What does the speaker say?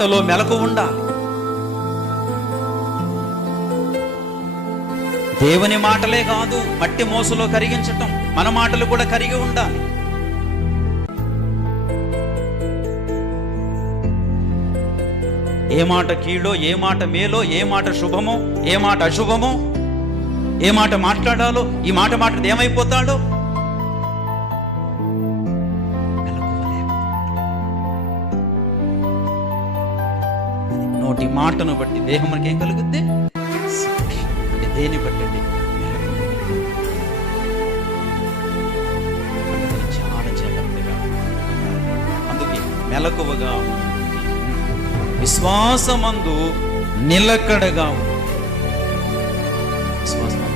మాటలో మెలకువ ఉండాలి. దేవుని మాటలే కాదు, మట్టి మోసలో కరిగించటం, మన మాటలు కూడా కరిగి ఉండాలి. ఏ మాట కీడో, ఏ మాట మేలో, ఏ మాట శుభమో, ఏ మాట అశుభమో, ఏ మాట మాట్లాడాలో, ఈ మాట మాట్లాడితే ఏమైపోతాడో నోటి మాటను బట్టి దేహం మనకి ఏం కలుగుద్ది? అంటే దేని బట్టి అండి? చాలా జాగ్రత్తగా, అందుకే మెలకువగా, విశ్వాసమందు నిలకడగా ఉంది. విశ్వాసం